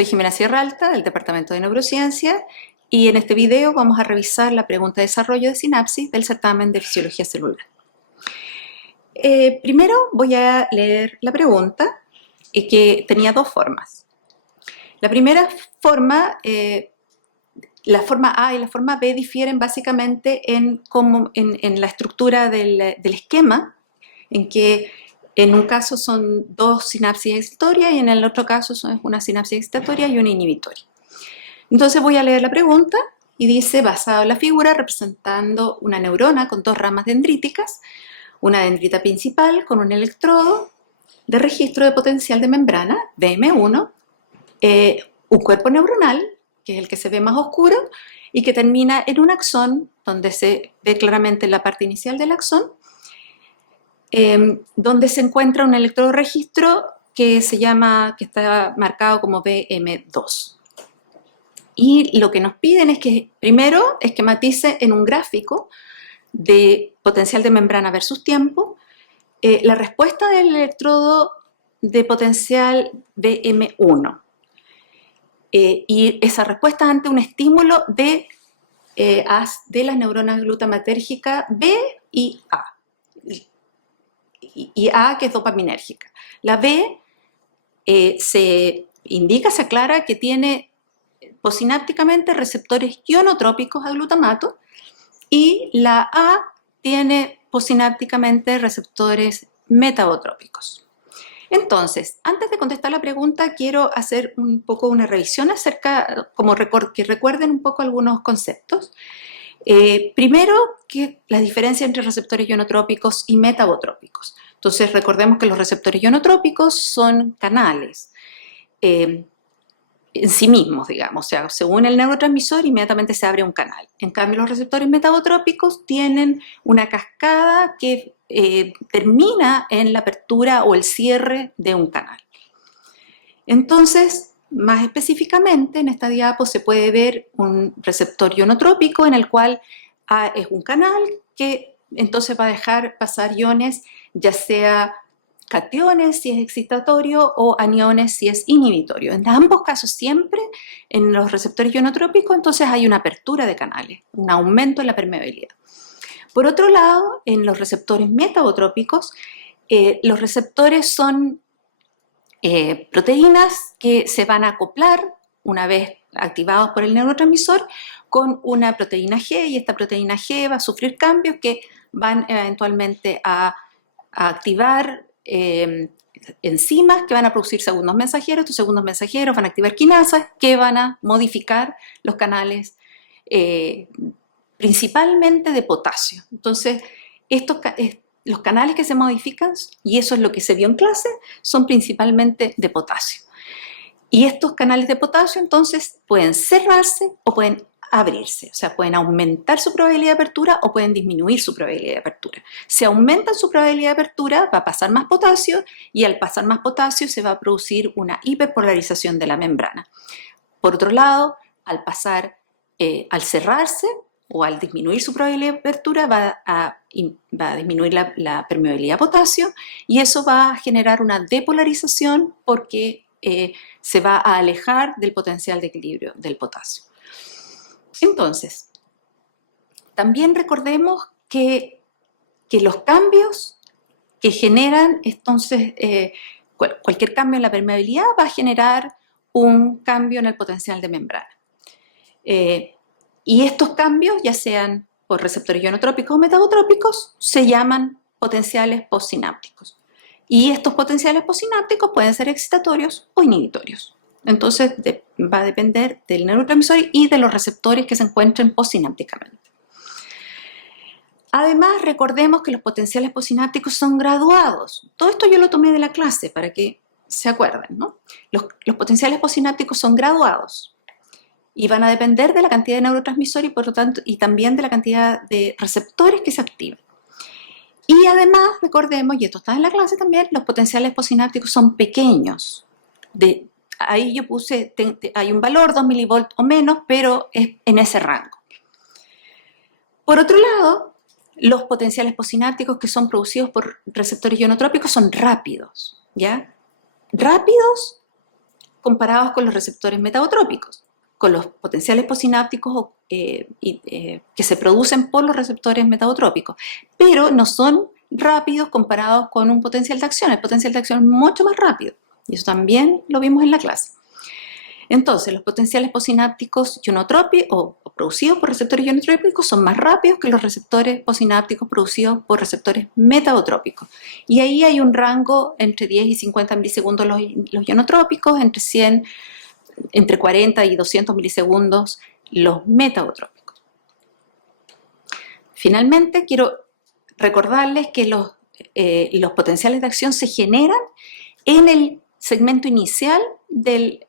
Soy Jimena Sierra Alta, del Departamento de Neurociencia, y en este video vamos a revisar la pregunta de desarrollo de sinapsis del certamen de fisiología celular. Primero voy a leer la pregunta, que tenía dos formas. La primera forma, la forma A y la forma B difieren básicamente en la estructura del esquema, en que en un caso son dos sinapsis excitatorias y en el otro caso son una sinapsis excitatoria y una inhibitoria. Entonces voy a leer la pregunta y dice, basado en la figura, representando una neurona con dos ramas dendríticas, una dendrita principal con un electrodo de registro de potencial de membrana, DM1, un cuerpo neuronal, que es el que se ve más oscuro, y que termina en un axón, donde se ve claramente la parte inicial del axón, donde se encuentra un electrodo de registro que está marcado como BM2. Y lo que nos piden es que primero esquematice en un gráfico de potencial de membrana versus tiempo la respuesta del electrodo de potencial BM1 y esa respuesta ante un estímulo de las neuronas glutamatérgicas B y A. Y A, que es dopaminérgica. La B se aclara que tiene posinápticamente receptores ionotrópicos a glutamato y la A tiene posinápticamente receptores metabotrópicos. Entonces, antes de contestar la pregunta, quiero hacer un poco una revisión acerca, que recuerden un poco algunos conceptos. Primero, que la diferencia entre receptores ionotrópicos y metabotrópicos. Entonces, recordemos que los receptores ionotrópicos son canales en sí mismos, digamos, o sea, según el neurotransmisor inmediatamente se abre un canal. En cambio, los receptores metabotrópicos tienen una cascada que termina en la apertura o el cierre de un canal. Entonces, más específicamente, en esta diapo se puede ver un receptor ionotrópico en el cual A es un canal que entonces va a dejar pasar iones, ya sea cationes si es excitatorio o aniones si es inhibitorio. En ambos casos siempre en los receptores ionotrópicos entonces hay una apertura de canales, un aumento en la permeabilidad. Por otro lado, en los receptores metabotrópicos, los receptores son proteínas que se van a acoplar una vez activados por el neurotransmisor con una proteína G y esta proteína G va a sufrir cambios que van eventualmente a activar enzimas que van a producir segundos mensajeros. Estos segundos mensajeros van a activar quinasas que van a modificar los canales principalmente de potasio. Entonces, los canales que se modifican, y eso es lo que se vio en clase, son principalmente de potasio. Y estos canales de potasio entonces pueden cerrarse o pueden abrirse, o sea, pueden aumentar su probabilidad de apertura o pueden disminuir su probabilidad de apertura. Si aumentan su probabilidad de apertura, va a pasar más potasio y al pasar más potasio se va a producir una hiperpolarización de la membrana. Por otro lado, al cerrarse o al disminuir su probabilidad de apertura va a disminuir la permeabilidad a potasio y eso va a generar una depolarización porque se va a alejar del potencial de equilibrio del potasio. Entonces, también recordemos que los cambios que generan, entonces, cualquier cambio en la permeabilidad va a generar un cambio en el potencial de membrana. Y estos cambios, ya sean por receptores ionotrópicos o metabotrópicos, se llaman potenciales postsinápticos. Y estos potenciales postsinápticos pueden ser excitatorios o inhibitorios. Entonces va a depender del neurotransmisor y de los receptores que se encuentren postsinápticamente. Además, recordemos que los potenciales postsinápticos son graduados. Todo esto yo lo tomé de la clase para que se acuerden, ¿no? Los potenciales postsinápticos son graduados y van a depender de la cantidad de neurotransmisor y por lo tanto y también de la cantidad de receptores que se activen. Y además, recordemos, y esto está en la clase también, los potenciales postsinápticos son pequeños. Ahí yo puse, hay un valor, 2 milivolt o menos, pero es en ese rango. Por otro lado, los potenciales postsinápticos que son producidos por receptores ionotrópicos son rápidos, ¿ya? Rápidos comparados con los receptores metabotrópicos, con los potenciales postsinápticos que se producen por los receptores metabotrópicos, pero no son rápidos comparados con un potencial de acción. El potencial de acción es mucho más rápido, y eso también lo vimos en la clase. Entonces, los potenciales postsinápticos o producidos por receptores ionotrópicos son más rápidos que los receptores postsinápticos producidos por receptores metabotrópicos. Y ahí hay un rango entre 10 y 50 milisegundos los ionotrópicos, entre 40 y 200 milisegundos los metabotrópicos. Finalmente, quiero recordarles que los potenciales de acción se generan en el segmento inicial del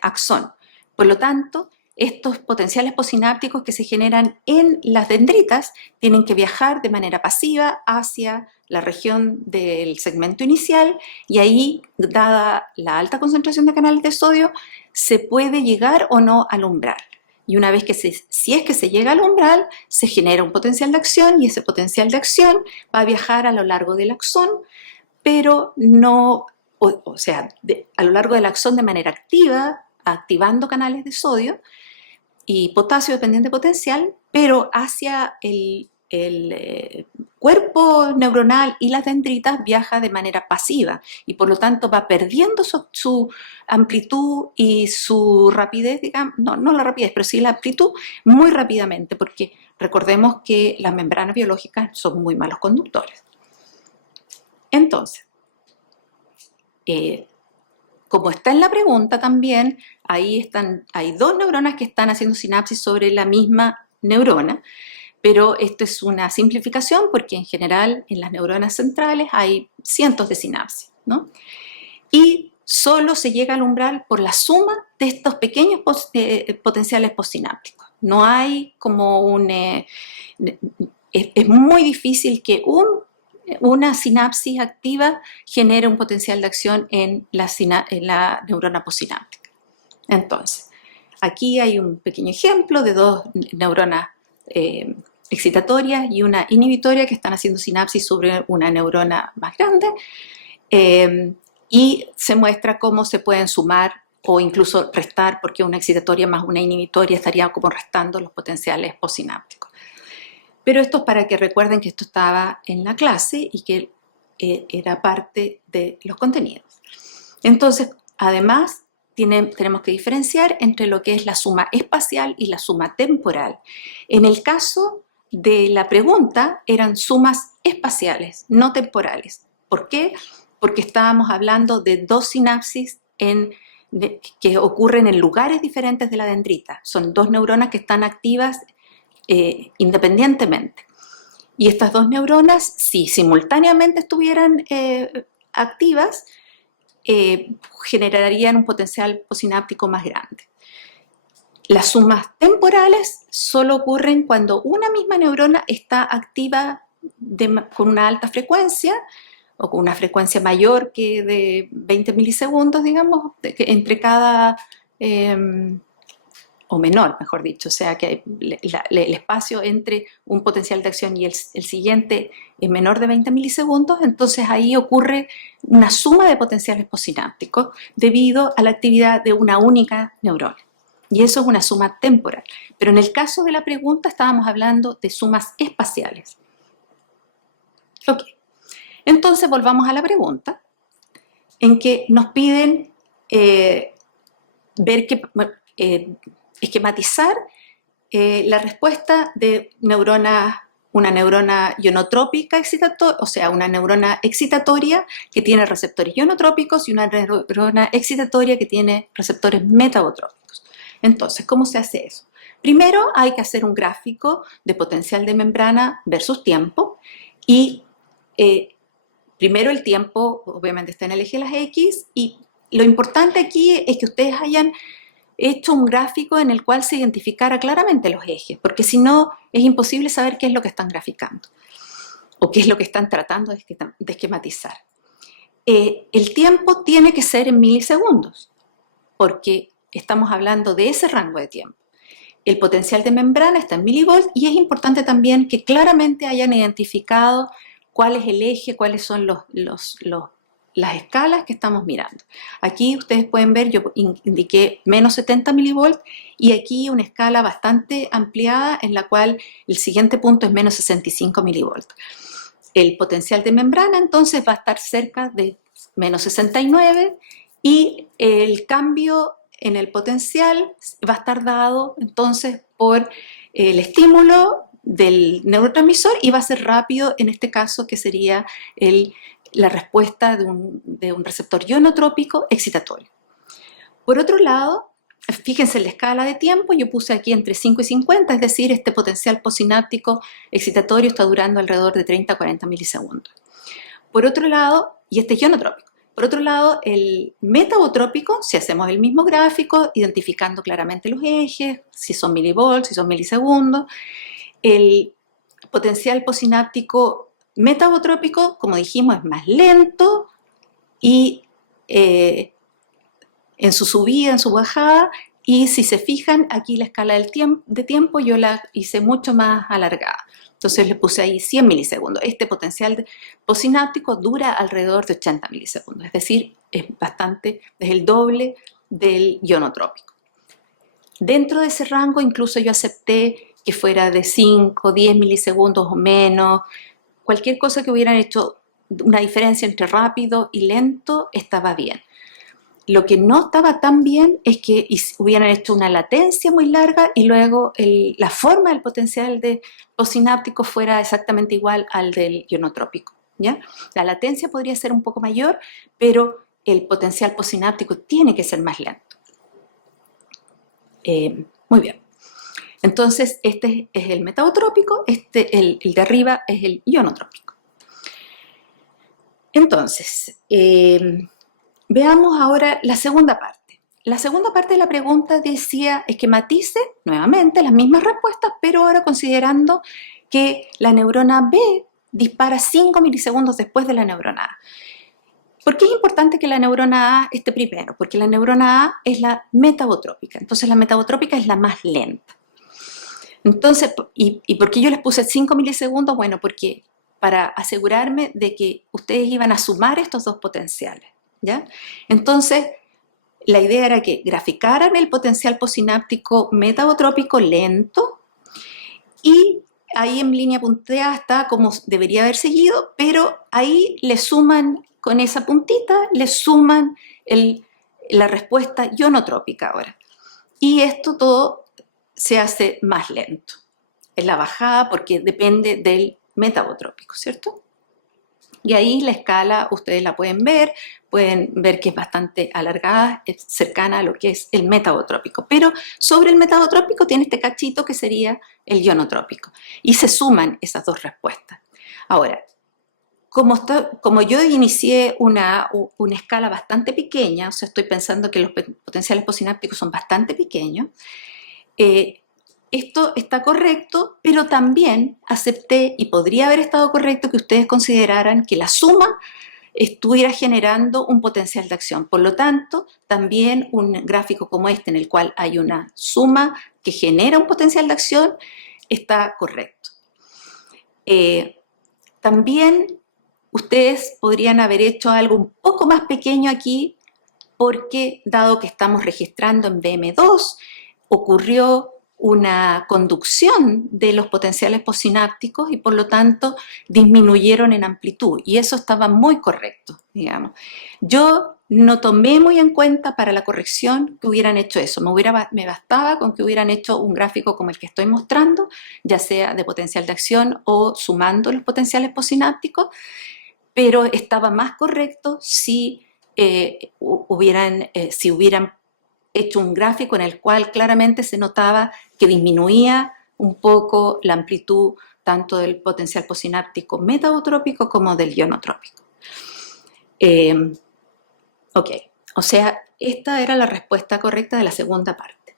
axón. Por lo tanto, estos potenciales postsinápticos que se generan en las dendritas tienen que viajar de manera pasiva hacia la región del segmento inicial, y ahí, dada la alta concentración de canales de sodio, se puede llegar o no al umbral. Y una vez que si es que se llega al umbral, se genera un potencial de acción, y ese potencial de acción va a viajar a lo largo del axón, pero no, a lo largo del axón de manera activa, activando canales de sodio y potasio dependiente potencial, pero hacia el cuerpo neuronal y las dendritas viaja de manera pasiva, y por lo tanto va perdiendo su amplitud y su rapidez, digamos, no la rapidez, pero sí la amplitud muy rápidamente, porque recordemos que las membranas biológicas son muy malos conductores. Entonces, como está en la pregunta también, hay dos neuronas que están haciendo sinapsis sobre la misma neurona, pero esto es una simplificación porque en general en las neuronas centrales hay cientos de sinapsis, ¿no? Y solo se llega al umbral por la suma de estos pequeños potenciales postsinápticos. No hay como es muy difícil que una sinapsis activa genera un potencial de acción en la neurona postsináptica. Entonces, aquí hay un pequeño ejemplo de dos neuronas excitatorias y una inhibitoria que están haciendo sinapsis sobre una neurona más grande, y se muestra cómo se pueden sumar o incluso restar, porque una excitatoria más una inhibitoria estaría como restando los potenciales postsinápticos. Pero esto es para que recuerden que esto estaba en la clase y que era parte de los contenidos. Entonces, además, tenemos que diferenciar entre lo que es la suma espacial y la suma temporal. En el caso de la pregunta, eran sumas espaciales, no temporales. ¿Por qué? Porque estábamos hablando de dos sinapsis que ocurren en lugares diferentes de la dendrita. Son dos neuronas que están activas independientemente. Y estas dos neuronas, si simultáneamente estuvieran activas, generarían un potencial postsináptico más grande. Las sumas temporales solo ocurren cuando una misma neurona está activa con una alta frecuencia o con una frecuencia mayor que de 20 milisegundos, digamos, entre cada... o menor, mejor dicho, o sea que el espacio entre un potencial de acción y el siguiente es menor de 20 milisegundos, entonces ahí ocurre una suma de potenciales postsinápticos debido a la actividad de una única neurona. Y eso es una suma temporal. Pero en el caso de la pregunta estábamos hablando de sumas espaciales. Ok, entonces volvamos a la pregunta, en que nos piden esquematizar la respuesta de una neurona ionotrópica excitatoria, o sea, una neurona excitatoria que tiene receptores ionotrópicos y una neurona excitatoria que tiene receptores metabotrópicos. Entonces, ¿cómo se hace eso? Primero hay que hacer un gráfico de potencial de membrana versus tiempo, y primero el tiempo obviamente está en el eje de las X, y lo importante aquí es que ustedes hayan hecho un gráfico en el cual se identificara claramente los ejes, porque si no es imposible saber qué es lo que están graficando o qué es lo que están tratando de esquematizar. El tiempo tiene que ser en milisegundos, porque estamos hablando de ese rango de tiempo. El potencial de membrana está en milivolts, y es importante también que claramente hayan identificado cuál es el eje, cuáles son las escalas que estamos mirando. Aquí ustedes pueden ver, yo indiqué menos 70 milivolts y aquí una escala bastante ampliada en la cual el siguiente punto es menos 65 milivolts. El potencial de membrana entonces va a estar cerca de menos 69 y el cambio en el potencial va a estar dado entonces por el estímulo del neurotransmisor y va a ser rápido en este caso que sería la respuesta de un receptor ionotrópico excitatorio. Por otro lado, fíjense en la escala de tiempo, yo puse aquí entre 5 y 50, es decir, este potencial postsináptico excitatorio está durando alrededor de 30 a 40 milisegundos. Por otro lado, y este es ionotrópico. Por otro lado, el metabotrópico, si hacemos el mismo gráfico, identificando claramente los ejes, si son milivolts, si son milisegundos, el potencial postsináptico metabotrópico, como dijimos, es más lento y en su subida, en su bajada, y si se fijan, aquí la escala de tiempo yo la hice mucho más alargada. Entonces le puse ahí 100 milisegundos. Este potencial postsináptico dura alrededor de 80 milisegundos, es decir, es el doble del ionotrópico. Dentro de ese rango incluso yo acepté que fuera de 5, 10 milisegundos o menos. Cualquier cosa que hubieran hecho una diferencia entre rápido y lento estaba bien. Lo que no estaba tan bien es que hubieran hecho una latencia muy larga y luego la forma del potencial postsináptico fuera exactamente igual al del ionotrópico, ¿ya? La latencia podría ser un poco mayor, pero el potencial postsináptico tiene que ser más lento. Muy bien. Entonces, este es el metabotrópico, el de arriba es el ionotrópico. Entonces, veamos ahora la segunda parte. La segunda parte de la pregunta decía, esquematice nuevamente las mismas respuestas, pero ahora considerando que la neurona B dispara 5 milisegundos después de la neurona A. ¿Por qué es importante que la neurona A esté primero? Porque la neurona A es la metabotrópica, entonces la metabotrópica es la más lenta. Entonces, ¿y por qué yo les puse 5 milisegundos? Bueno, porque para asegurarme de que ustedes iban a sumar estos dos potenciales, ¿ya? Entonces, la idea era que graficaran el potencial postsináptico metabotrópico lento y ahí en línea punteada está como debería haber seguido, pero ahí le suman, con esa puntita, le suman la respuesta ionotrópica ahora. Y esto todo se hace más lento en la bajada porque depende del metabotrópico, ¿cierto? Y ahí la escala ustedes la pueden ver que es bastante alargada, es cercana a lo que es el metabotrópico, pero sobre el metabotrópico tiene este cachito que sería el ionotrópico y se suman esas dos respuestas. Ahora, como yo inicié una escala bastante pequeña, o sea, estoy pensando que los potenciales postsinápticos son bastante pequeños, esto está correcto, pero también acepté, y podría haber estado correcto, que ustedes consideraran que la suma estuviera generando un potencial de acción. Por lo tanto, también un gráfico como este, en el cual hay una suma que genera un potencial de acción, está correcto. También ustedes podrían haber hecho algo un poco más pequeño aquí, porque dado que estamos registrando en BM2, ocurrió una conducción de los potenciales postsinápticos y por lo tanto disminuyeron en amplitud y eso estaba muy correcto, digamos. Yo no tomé muy en cuenta para la corrección que hubieran hecho eso, me bastaba con que hubieran hecho un gráfico como el que estoy mostrando, ya sea de potencial de acción o sumando los potenciales postsinápticos, pero estaba más correcto si hubieran hecho un gráfico en el cual claramente se notaba que disminuía un poco la amplitud tanto del potencial postsináptico metabotrópico como del ionotrópico. Ok, o sea, esta era la respuesta correcta de la segunda parte.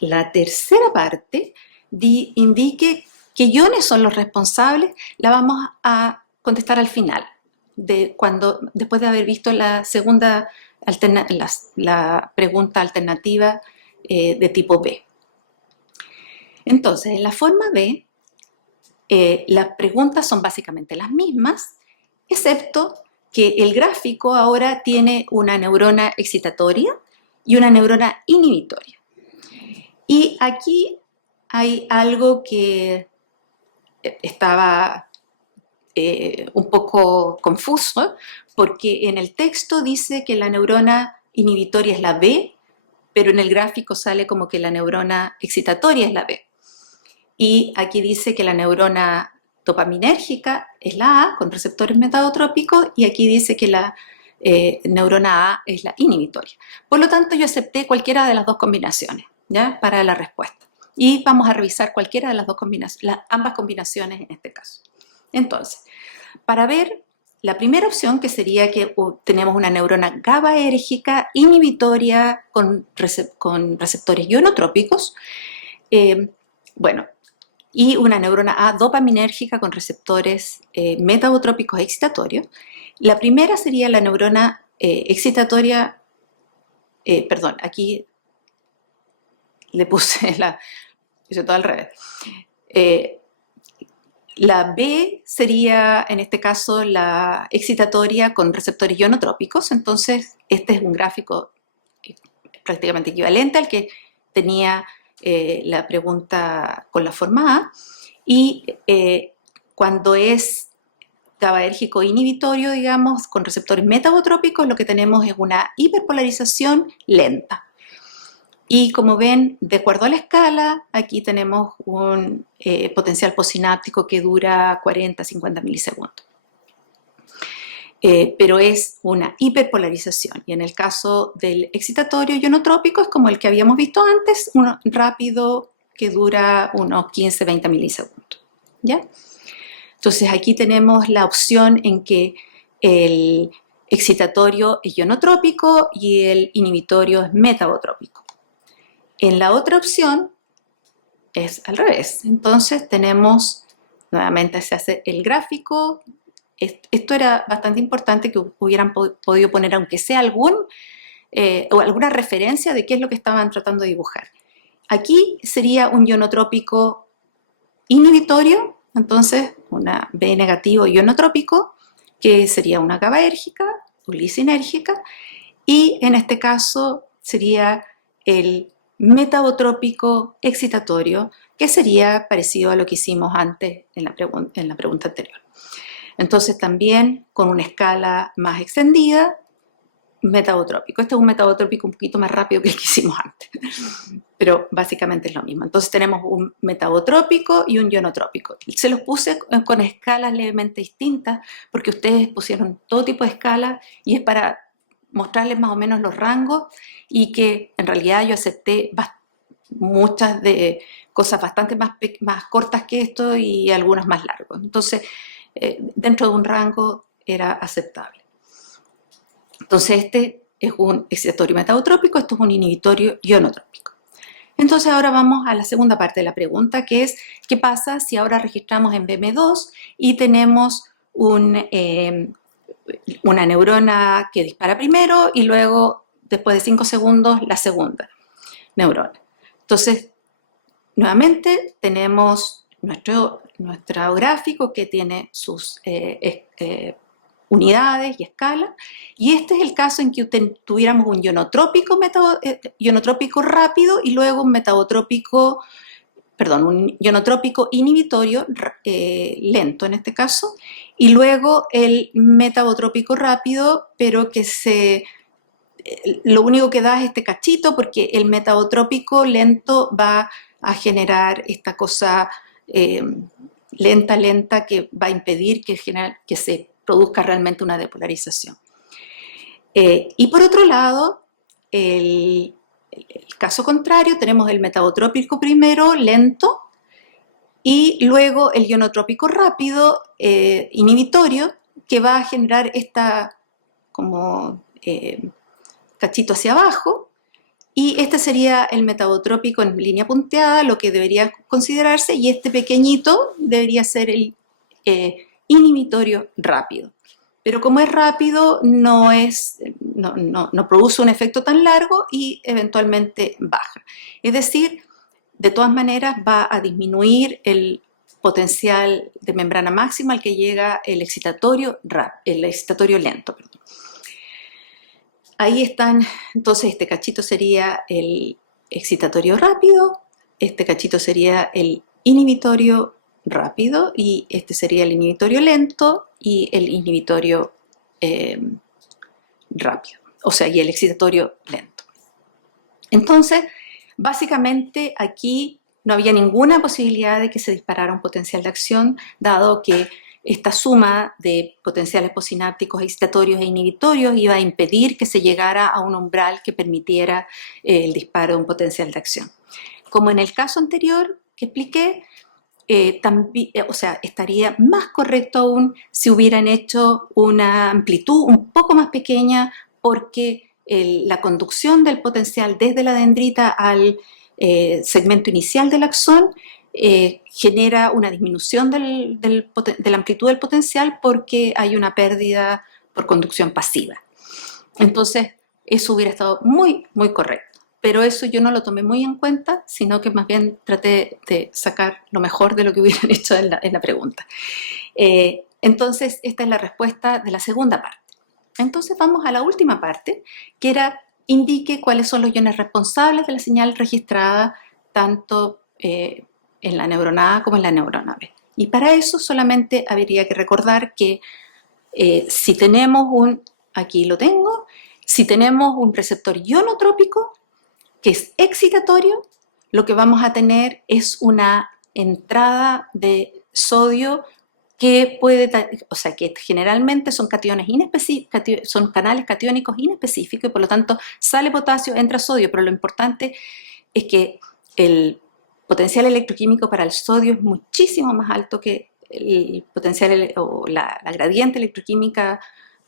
La tercera parte indique qué iones son los responsables, la vamos a contestar al final, después de haber visto la segunda la pregunta alternativa de tipo B. Entonces, en la forma B, las preguntas son básicamente las mismas, excepto que el gráfico ahora tiene una neurona excitatoria y una neurona inhibitoria. Y aquí hay algo que estaba un poco confuso, porque en el texto dice que la neurona inhibitoria es la B, pero en el gráfico sale como que la neurona excitatoria es la B. Y aquí dice que la neurona dopaminérgica es la A, con receptores metadotrópicos, y aquí dice que la neurona A es la inhibitoria. Por lo tanto, yo acepté cualquiera de las dos combinaciones, ¿ya?, para la respuesta. Y vamos a revisar cualquiera de las dos combinaciones, ambas combinaciones en este caso. Entonces, para ver la primera opción, que sería que tenemos una neurona GABAérgica inhibitoria con receptores ionotrópicos, bueno, y una neurona A dopaminérgica con receptores metabotrópicos excitatorios. La primera sería la neurona excitatoria, perdón, aquí le puse hice todo al revés. La B sería, en este caso, la excitatoria con receptores ionotrópicos. Entonces, este es un gráfico prácticamente equivalente al que tenía la pregunta con la forma A. Y cuando es GABAérgico inhibitorio, digamos, con receptores metabotrópicos, lo que tenemos es una hiperpolarización lenta. Y como ven, de acuerdo a la escala, aquí tenemos un potencial postsináptico que dura 40-50 milisegundos. Pero es una hiperpolarización. Y en el caso del excitatorio ionotrópico es como el que habíamos visto antes, uno rápido que dura unos 15-20 milisegundos. ¿Ya? Entonces aquí tenemos la opción en que el excitatorio es ionotrópico y el inhibitorio es metabotrópico. En la otra opción es al revés. Entonces tenemos, nuevamente se hace el gráfico. Esto era bastante importante que hubieran podido poner, aunque sea o alguna referencia de qué es lo que estaban tratando de dibujar. Aquí sería un ionotrópico inhibitorio, entonces una B negativo ionotrópico, que sería una GABAérgica o lisinérgica, y en este caso sería el metabotrópico excitatorio, que sería parecido a lo que hicimos antes en la pregunta anterior. Entonces también con una escala más extendida, metabotrópico. Este es un metabotrópico un poquito más rápido que el que hicimos antes, pero básicamente es lo mismo. Entonces tenemos un metabotrópico y un ionotrópico. Se los puse con escalas levemente distintas porque ustedes pusieron todo tipo de escalas y es para mostrarles más o menos los rangos, y que en realidad yo acepté muchas de cosas bastante más cortas que esto y algunas más largas. Entonces, dentro de un rango era aceptable. Entonces este es un excitatorio metabotrópico, esto es un inhibitorio ionotrópico. Entonces ahora vamos a la segunda parte de la pregunta, que es ¿qué pasa si ahora registramos en BM2 y tenemos una neurona que dispara primero y luego, después de 5 segundos, la segunda neurona? Entonces, nuevamente tenemos nuestro gráfico que tiene sus unidades y escalas, y este es el caso en que tuviéramos un ionotrópico rápido y luego un un ionotrópico inhibitorio lento en este caso, y luego el metabotrópico rápido, pero que lo único que da es este cachito, porque el metabotrópico lento va a generar esta cosa lenta que va a impedir que se produzca realmente una depolarización. Y por otro lado, el caso contrario, tenemos el metabotrópico primero, lento, y luego el ionotrópico rápido, inhibitorio, que va a generar esta como cachito hacia abajo, y este sería el metabotrópico en línea punteada, lo que debería considerarse, y este pequeñito debería ser el inhibitorio rápido. Pero como es rápido, no produce un efecto tan largo y eventualmente baja. Es decir, de todas maneras va a disminuir potencial de membrana máxima al que llega el excitatorio lento. Perdón. Ahí están, entonces este cachito sería el excitatorio rápido, este cachito sería el inhibitorio rápido y este sería el inhibitorio lento y el inhibitorio rápido, o sea, y el excitatorio lento. Entonces, básicamente aquí no había ninguna posibilidad de que se disparara un potencial de acción, dado que esta suma de potenciales postsinápticos, excitatorios e inhibitorios iba a impedir que se llegara a un umbral que permitiera el disparo de un potencial de acción. Como en el caso anterior que expliqué, estaría más correcto aún si hubieran hecho una amplitud un poco más pequeña, porque la conducción del potencial desde la dendrita al segmento inicial del axón genera una disminución de la amplitud del potencial porque hay una pérdida por conducción pasiva. Entonces, eso hubiera estado muy, muy correcto. Pero eso yo no lo tomé muy en cuenta, sino que más bien traté de sacar lo mejor de lo que hubieran hecho en la pregunta. Entonces, esta es la respuesta de la segunda parte. Entonces vamos a la última parte, que era indique cuáles son los iones responsables de la señal registrada tanto en la neurona A como en la neurona B. Y para eso solamente habría que recordar que si tenemos aquí lo tengo, si tenemos un receptor ionotrópico que es excitatorio, lo que vamos a tener es una entrada de sodio que que generalmente son cationes son canales catiónicos inespecíficos y por lo tanto sale potasio, entra sodio, pero lo importante es que el potencial electroquímico para el sodio es muchísimo más alto que el potencial o la gradiente electroquímica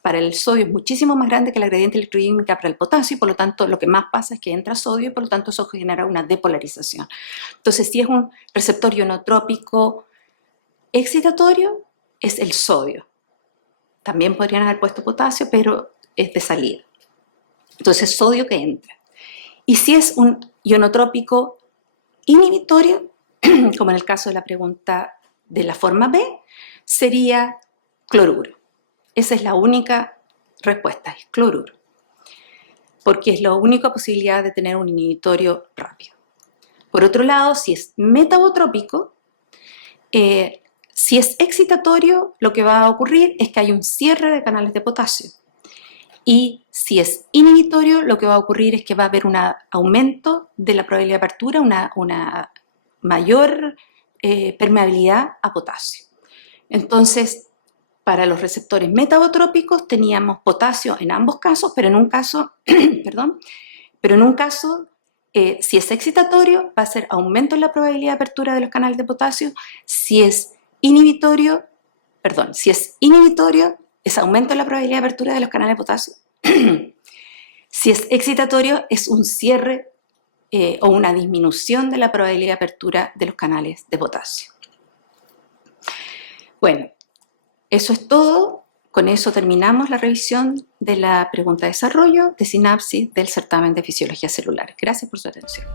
para el sodio es muchísimo más grande que la gradiente electroquímica para el potasio y por lo tanto lo que más pasa es que entra sodio y por lo tanto eso genera una depolarización. Entonces, si es un receptor ionotrópico excitatorio, es el sodio. También podrían haber puesto potasio, pero es de salida. Entonces, sodio que entra. Y si es un ionotrópico inhibitorio, como en el caso de la pregunta de la forma B, sería cloruro. Esa es la única respuesta, es cloruro. Porque es la única posibilidad de tener un inhibitorio rápido. Por otro lado, si es metabotrópico, si es excitatorio, lo que va a ocurrir es que hay un cierre de canales de potasio. Y si es inhibitorio, lo que va a ocurrir es que va a haber un aumento de la probabilidad de apertura, una mayor permeabilidad a potasio. Entonces, para los receptores metabotrópicos teníamos potasio en ambos casos, pero en un caso, si es excitatorio, va a ser aumento en la probabilidad de apertura de los canales de potasio. Si es inhibitorio, es aumento en la probabilidad de apertura de los canales de potasio. Si es excitatorio, es un cierre o una disminución de la probabilidad de apertura de los canales de potasio. Bueno, eso es todo. Con eso terminamos la revisión de la pregunta de desarrollo de sinapsis del certamen de fisiología celular. Gracias por su atención.